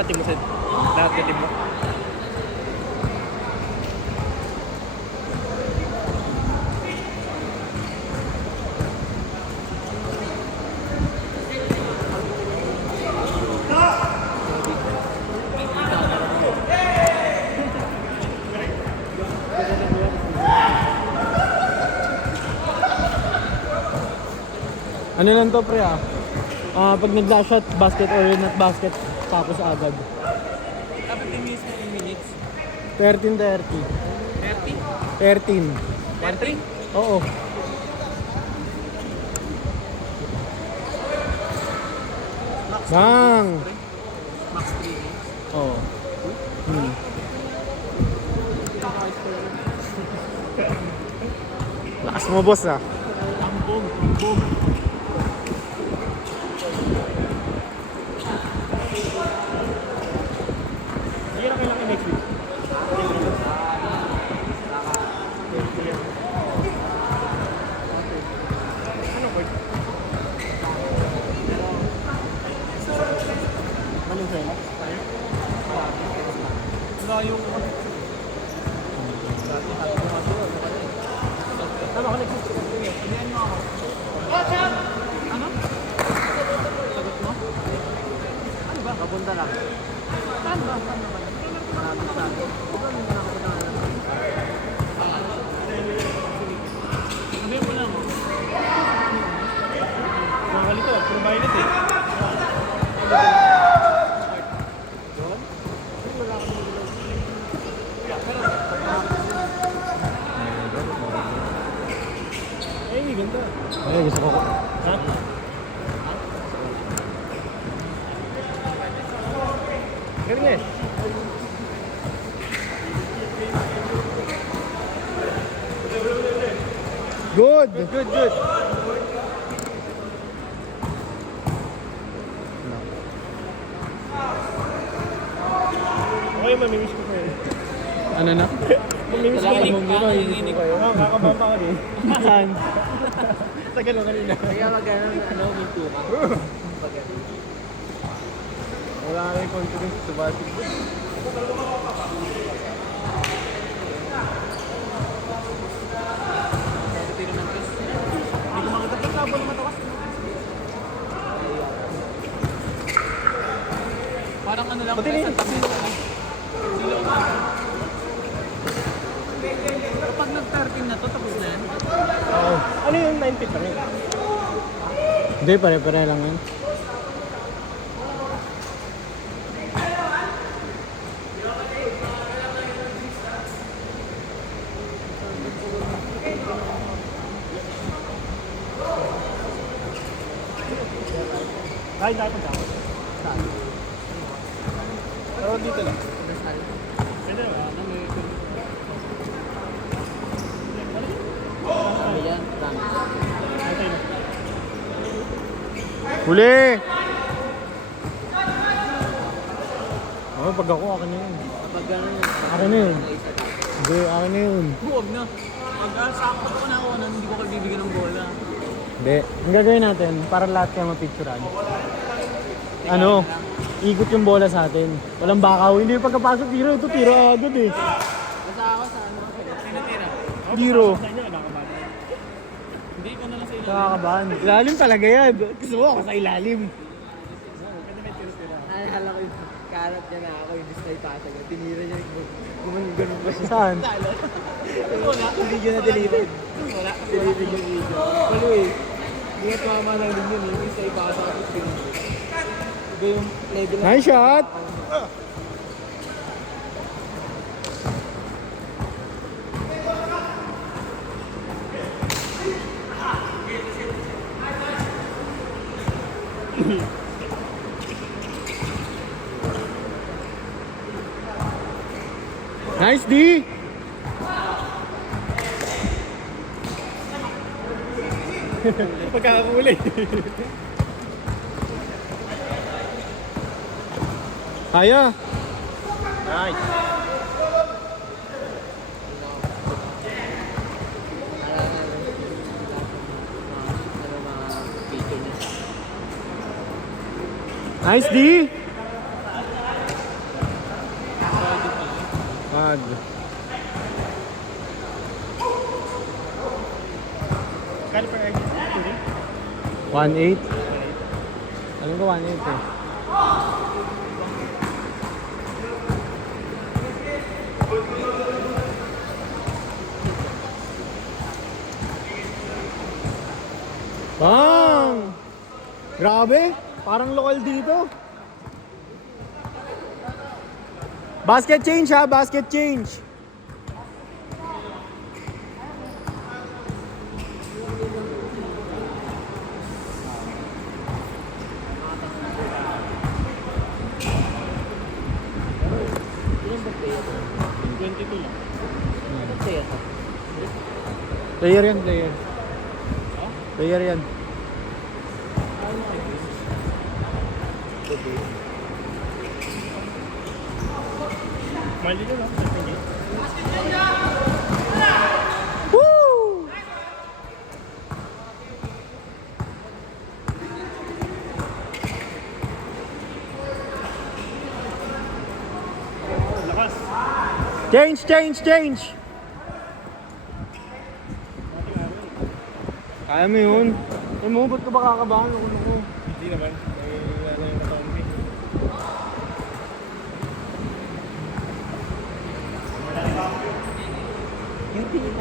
nga team mo, Sid? Lahat ka team mo? Ano lang to, pre, pag nag-dash shot, basket or not basket, tapos agad. Dapat 10 minutes na 10 minutes. 13:30. 30? 13. 1-3? Oo. Bang! Max 3 minutes. Oo. Lakas mo, boss, Ambog. Hindi na kailangan next week. Ano ko? Anong sa'yo? Layo ko. Tama ka next week. Pilihan mo ako. Ano? Sagot mo? Ano ba? Papunta lang. Saan ba? Maraming saan. Sabihin mo lang. Nakakalito. Puro violet eh. Ay, ganda. Ay, gusto ko. Ha? Galing eh. Good! Good. Okay, mamimiss ko kayo. Ano na? Mamimiss ko kayo. Kakabamba ka din. Saan? Tagal mo kanina. Kaya magano minto ka. Wala ka yung confidence sa basketball. Hindi ko makita pa sa abon matakas. Parang ano lang Pati sa tabi. Kapag nag-13 na to, tapos na yan. Oo. Ano yung 9 feet pa rin? Hindi, pare-pare lang yan. Kahit dapat ako. Saan? Pero dito lang. Pwede na ba? Ayan, tama. Huli! Oo, pag ako, akin na yun. Kapag gano'n Akin na yun. Hindi, akin na yun. Huwag na. Pag sakto ko na ako, hindi ko kayo bibigyan ng bola. Hindi. Ang gagawin natin, para lahat kayo mapicturean. Ano? Ikot yung bola sa atin. Walang bakaw. Hindi yung pagkapasok, tiro. Ito, tiro agad eh. Basta ako sa ano. Tinatira. Tiro. Sa inyo, nakakabahan. Hindi ko na lang sa ilalim. Nakakabahan. Ilalim talaga yan. Gusto mo ako sa ilalim. Pwede may tira-tira. Naalala ko yung karat niya na ako, yung display pasag. Tinira niya yung gumanon pa siya. Saan? Wala. Yung video na delivered. Wala. Delivered yung video. Pero eh, hindi nga tumama lang din yun. Yung display pasag ako pinag. Iba yung level na. Nice shot! Nice D! Pagkakahuli. Kaya! Nice. Nice D! Mag. Kali per edge. 1.8. Alam ko 1.8 eh. Bang! Grabe! Parang lokal dito. Basket change ha, basket change. Ilan ba player? 22 lang. Ilan player to? Player yan, player. Player yan. Mali ko lang. Woo! Lakas. Change, change, change! Kaya mo yun. Eh mo, ba't ka ba kakabahan? Ako. Hindi naman. Ano yung katawan mo eh. Yung pinaka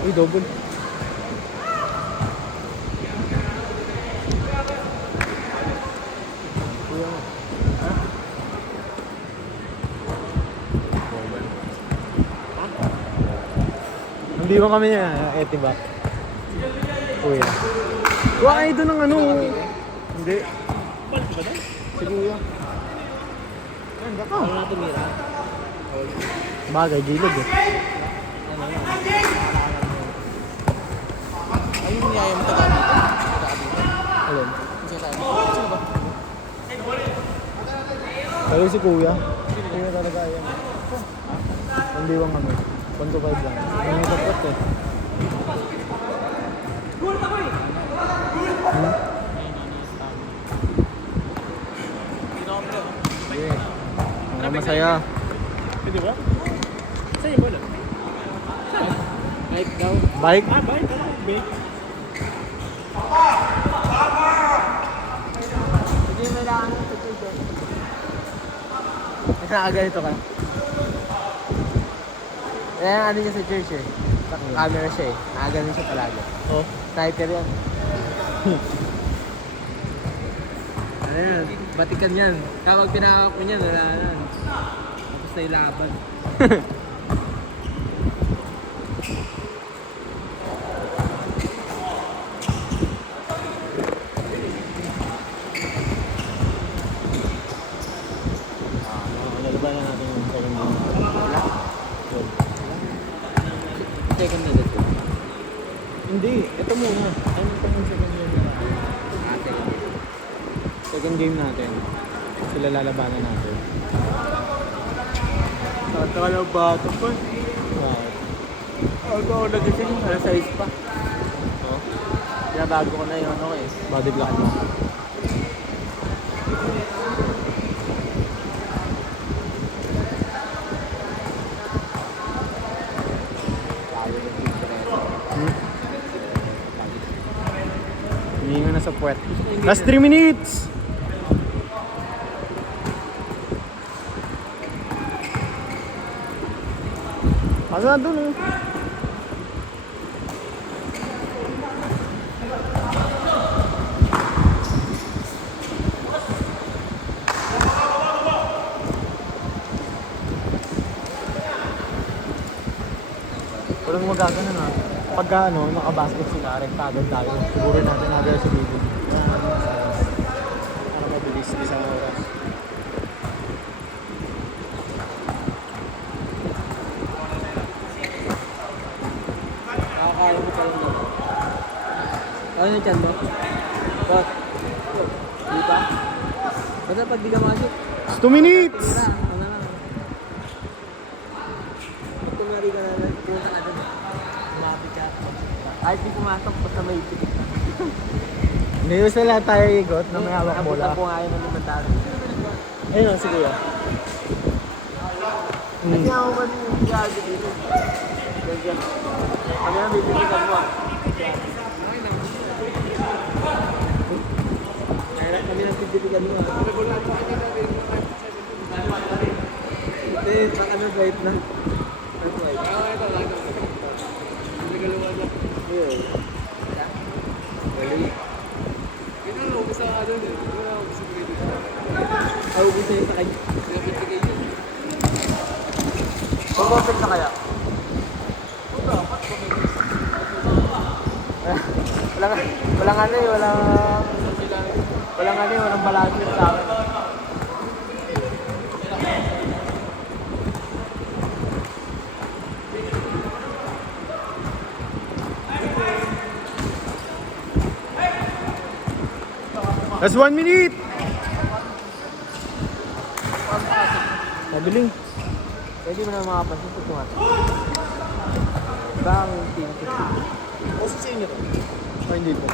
Uy, double. Hindi ba kami niya, Etiba? Kuya. Kuha kayo doon ng ano. Hindi. Balik ba doon? Si Kuya. Ano na tumira? Bagay, gilid eh. Ayun yung niyaya mo taga dito. Taga dito. Alin? Kasi tayo. Sino ba? Pero si Kuya. Kuya talaga yan. Pandiwang kami. 1-5 lang. Ang tapat eh. Sige. Mga masaya. Pwede ba? Sa'yo ba lang? Bike daw. Bike? Ah, bike. Ano? Bike. Hindi mo lang ano sa tuto. Nakaganito ka. Yan ano niya sa church eh. Camera siya eh. Nakaganon siya talaga. Oh. Sniper yan. Ano yan? Batikan yan. Kapag pinakak mo yan, wala na. Tapos na yung laban. Nalaban na natin yung second game. Wala. Yun. Second na dito. Hindi, ito muna. Ano itong second game na? Second. Second game natin. Sila lalabanan natin. Saan ka lang ba ito pa? Wow. Ako nagising, alas 6 pa. Oh. Kaya bago ko na yun ano eh. Body block mo. Hihinga na sa puwet. Last 3 minutes! Asa na dun eh? Walang magagana na. pagka ano, nakabasket sila, agad tayo. Siguro natin agad sa video. Para mabilis, isang oras. Nakakaya mo pa rin. Ano yung chan mo? Bot. Di ba? Basta pag di ka masip, 2 minutes! tira. Wala na. Pag kumari ka na lang, punta ka doon. Lumapit ka. Kahit di pumasok, basta may ipit. Hindi ko sila tayo igot na may hawak bola. Nabutan po nga yun ng limandaro. Ayun, sige. Kasi ako ba yung gagi dito? Ganyan. Kami na bibigyan mo ah. Kami na bibigyan mo ah. Hindi, ano vibe na? Ano vibe? Ayun. Galing. Ay, ubus na yun sa kanya. Pag-open na kaya? Walang ano eh, walang balancer sa akin. That's 1 minute! Mabiling. Pwede mo na makapansin sa tumat. Bang team ko. Kasi sa inyo to. Oh, hindi po.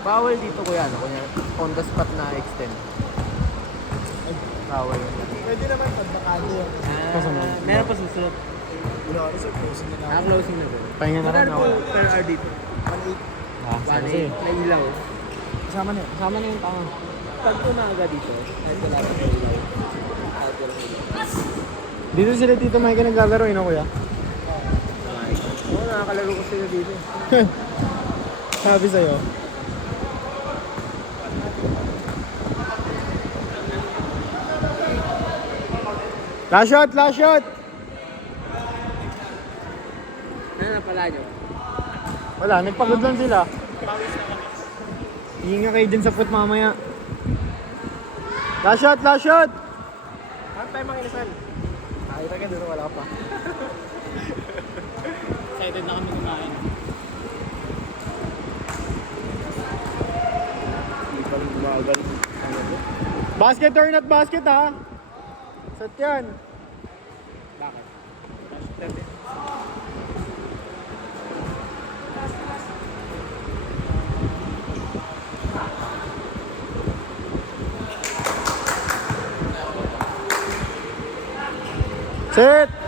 Bawal dito kuya, ano? Kunya, on the spot na extend. Bawal yun. Pwede naman pag bakado yun. Kasunod. Meron pa susunod. Wala ka sa closing na namin. Closing na doon. Pahinga na rin Magkano ako. po per hour dito? 1.8. Ah, sana sa'yo. May ilaw. Kasama na yun. Kasama na yung tanga. Pag umaga dito, kahit wala pa sa ilaw. Kahit wala sa ilaw. Dito sila Tito Mike naglalaro, no kuya? Oo, nakakalaro ko sila dito. Sabi sa'yo. Last shot! Last shot! Ano na pala nyo? Wala, nagpagod lang sila. Hinga kayo dyan sa foot mamaya. Last shot! Last shot! Ano tayo makinisal? Nakita ka doon, wala pa. Excited na kami kumain. Basket or not basket ha? Sat yan. Bakit? Set!